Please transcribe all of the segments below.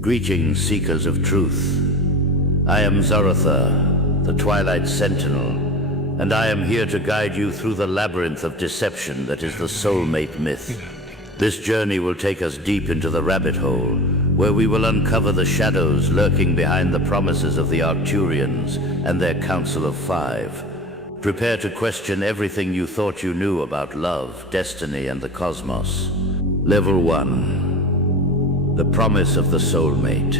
Greetings, seekers of truth. I am Zarathar, the Twilight Sentinel, and I am here to guide you through the labyrinth of deception that is the soulmate myth. This journey will take us deep into the rabbit hole, where we will uncover the shadows lurking behind the promises of the Arcturians and their Council of Five. Prepare to question everything you thought you knew about love, destiny, and the cosmos. Level 1. The promise of the soulmate.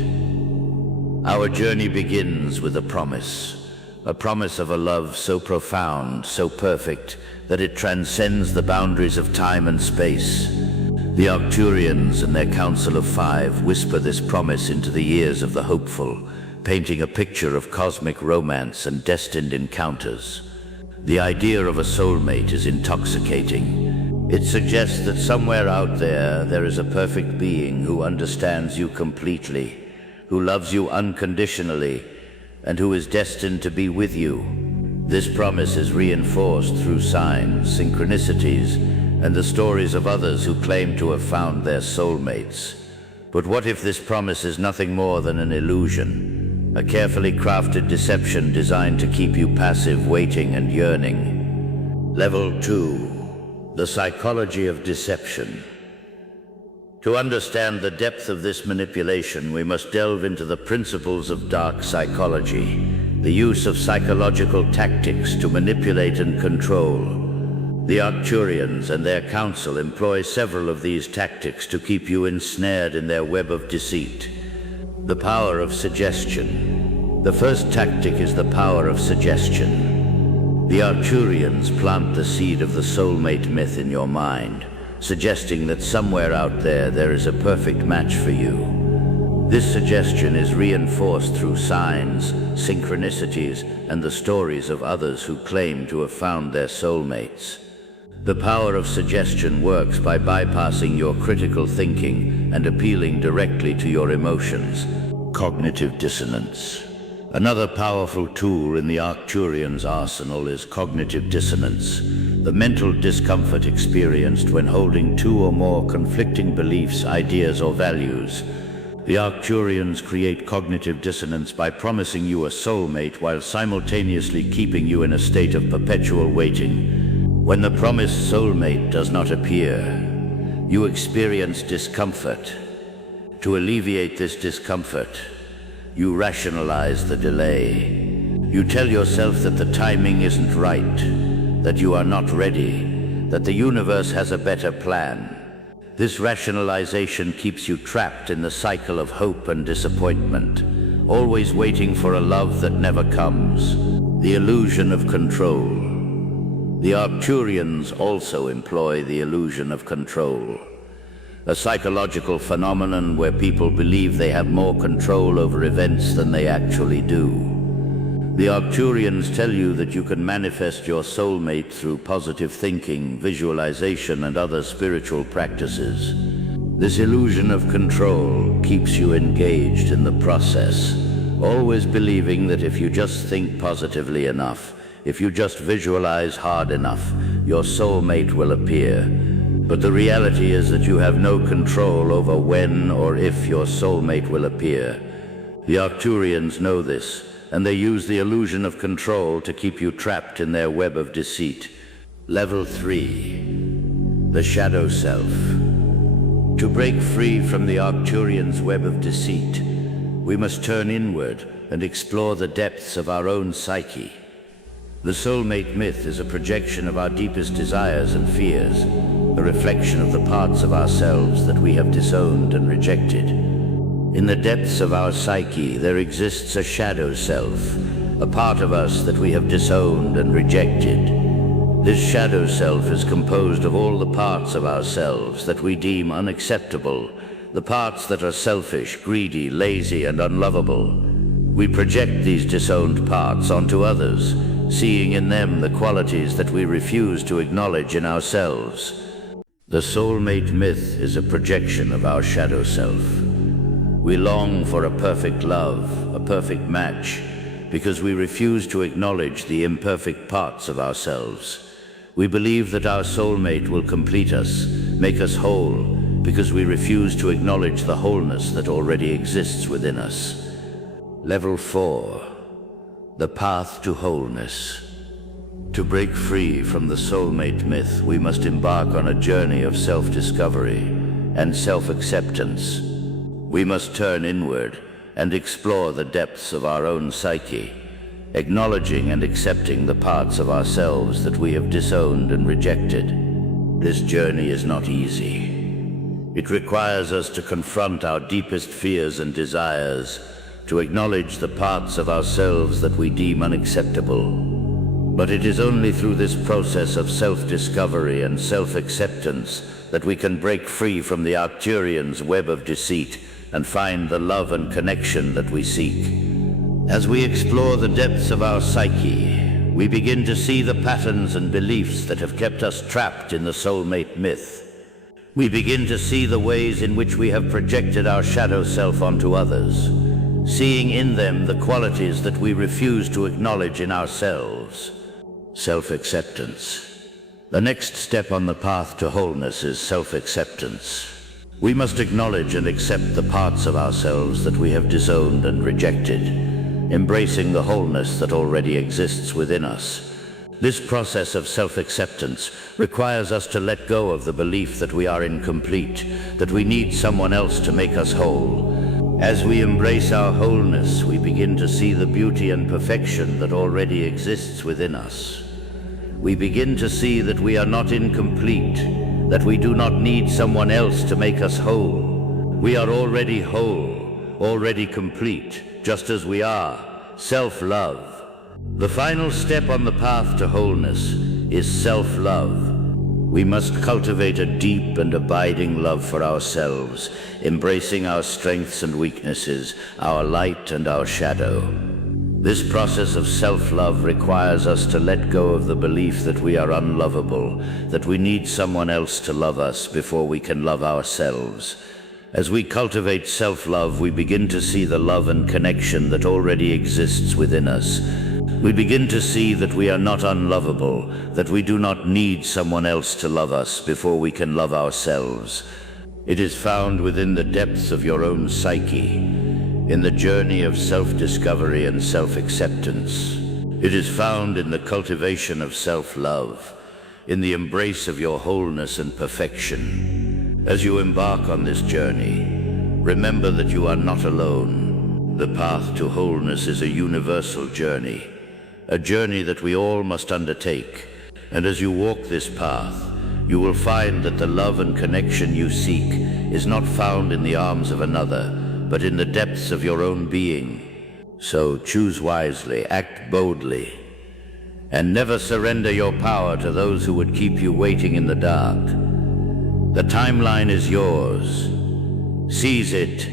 Our journey begins with a promise of a love so profound, so perfect, that it transcends the boundaries of time and space. The Arcturians and their Council of Five whisper this promise into the ears of the hopeful, painting a picture of cosmic romance and destined encounters. The idea of a soulmate is intoxicating. It suggests that somewhere out there is a perfect being who understands you completely, who loves you unconditionally, and who is destined to be with you. This promise is reinforced through signs, synchronicities, and the stories of others who claim to have found their soulmates. But what if this promise is nothing more than an illusion, a carefully crafted deception designed to keep you passive, waiting and yearning? Level 2. The psychology of deception. To understand the depth of this manipulation, we must delve into the principles of dark psychology, the use of psychological tactics to manipulate and control. The Arcturians and their council employ several of these tactics to keep you ensnared in their web of deceit. The power of suggestion. The first tactic is the power of suggestion. The Arcturians plant the seed of the soulmate myth in your mind, suggesting that somewhere out there is a perfect match for you. This suggestion is reinforced through signs, synchronicities, and the stories of others who claim to have found their soulmates. The power of suggestion works by bypassing your critical thinking and appealing directly to your emotions. Cognitive dissonance. Another powerful tool in the Arcturians' arsenal is cognitive dissonance, the mental discomfort experienced when holding two or more conflicting beliefs, ideas, or values. The Arcturians create cognitive dissonance by promising you a soulmate while simultaneously keeping you in a state of perpetual waiting. When the promised soulmate does not appear, you experience discomfort. To alleviate this discomfort, you rationalize the delay. You tell yourself that the timing isn't right, that you are not ready, that the universe has a better plan. This rationalization keeps you trapped in the cycle of hope and disappointment, always waiting for a love that never comes. The illusion of control. The Arcturians also employ the illusion of control, a psychological phenomenon where people believe they have more control over events than they actually do. The Arcturians tell you that you can manifest your soulmate through positive thinking, visualization, and other spiritual practices. This illusion of control keeps you engaged in the process, always believing that if you just think positively enough, if you just visualize hard enough, your soulmate will appear. But the reality is that you have no control over when or if your soulmate will appear. The Arcturians know this, and they use the illusion of control to keep you trapped in their web of deceit. Level 3. The Shadow Self. To break free from the Arcturians' web of deceit, we must turn inward and explore the depths of our own psyche. The soulmate myth is a projection of our deepest desires and fears, a reflection of the parts of ourselves that we have disowned and rejected. In the depths of our psyche, there exists a shadow self, a part of us that we have disowned and rejected. This shadow self is composed of all the parts of ourselves that we deem unacceptable, the parts that are selfish, greedy, lazy, and unlovable. We project these disowned parts onto others, seeing in them the qualities that we refuse to acknowledge in ourselves. The soulmate myth is a projection of our shadow self. We long for a perfect love, a perfect match, because we refuse to acknowledge the imperfect parts of ourselves. We believe that our soulmate will complete us, make us whole, because we refuse to acknowledge the wholeness that already exists within us. Level 4. The path to wholeness. To break free from the soulmate myth, we must embark on a journey of self-discovery and self-acceptance. We must turn inward and explore the depths of our own psyche, acknowledging and accepting the parts of ourselves that we have disowned and rejected. This journey is not easy. It requires us to confront our deepest fears and desires, to acknowledge the parts of ourselves that we deem unacceptable. But it is only through this process of self-discovery and self-acceptance that we can break free from the Arcturian's web of deceit and find the love and connection that we seek. As we explore the depths of our psyche, we begin to see the patterns and beliefs that have kept us trapped in the soulmate myth. We begin to see the ways in which we have projected our shadow self onto others, seeing in them the qualities that we refuse to acknowledge in ourselves. Self-acceptance. The next step on the path to wholeness is self-acceptance. We must acknowledge and accept the parts of ourselves that we have disowned and rejected, embracing the wholeness that already exists within us. This process of self-acceptance requires us to let go of the belief that we are incomplete, that we need someone else to make us whole. As we embrace our wholeness, we begin to see the beauty and perfection that already exists within us. We begin to see that we are not incomplete, that we do not need someone else to make us whole. We are already whole, already complete, just as we are. Self-love. The final step on the path to wholeness is self-love. We must cultivate a deep and abiding love for ourselves, embracing our strengths and weaknesses, our light and our shadow. This process of self-love requires us to let go of the belief that we are unlovable, that we need someone else to love us before we can love ourselves. As we cultivate self-love, we begin to see the love and connection that already exists within us. We begin to see that we are not unlovable, that we do not need someone else to love us before we can love ourselves. It is found within the depths of your own psyche, in the journey of self-discovery and self-acceptance. It is found in the cultivation of self-love, in the embrace of your wholeness and perfection. As you embark on this journey, remember that you are not alone. The path to wholeness is a universal journey, a journey that we all must undertake. And as you walk this path, you will find that the love and connection you seek is not found in the arms of another, but in the depths of your own being. So choose wisely, act boldly, and never surrender your power to those who would keep you waiting in the dark. The timeline is yours. Seize it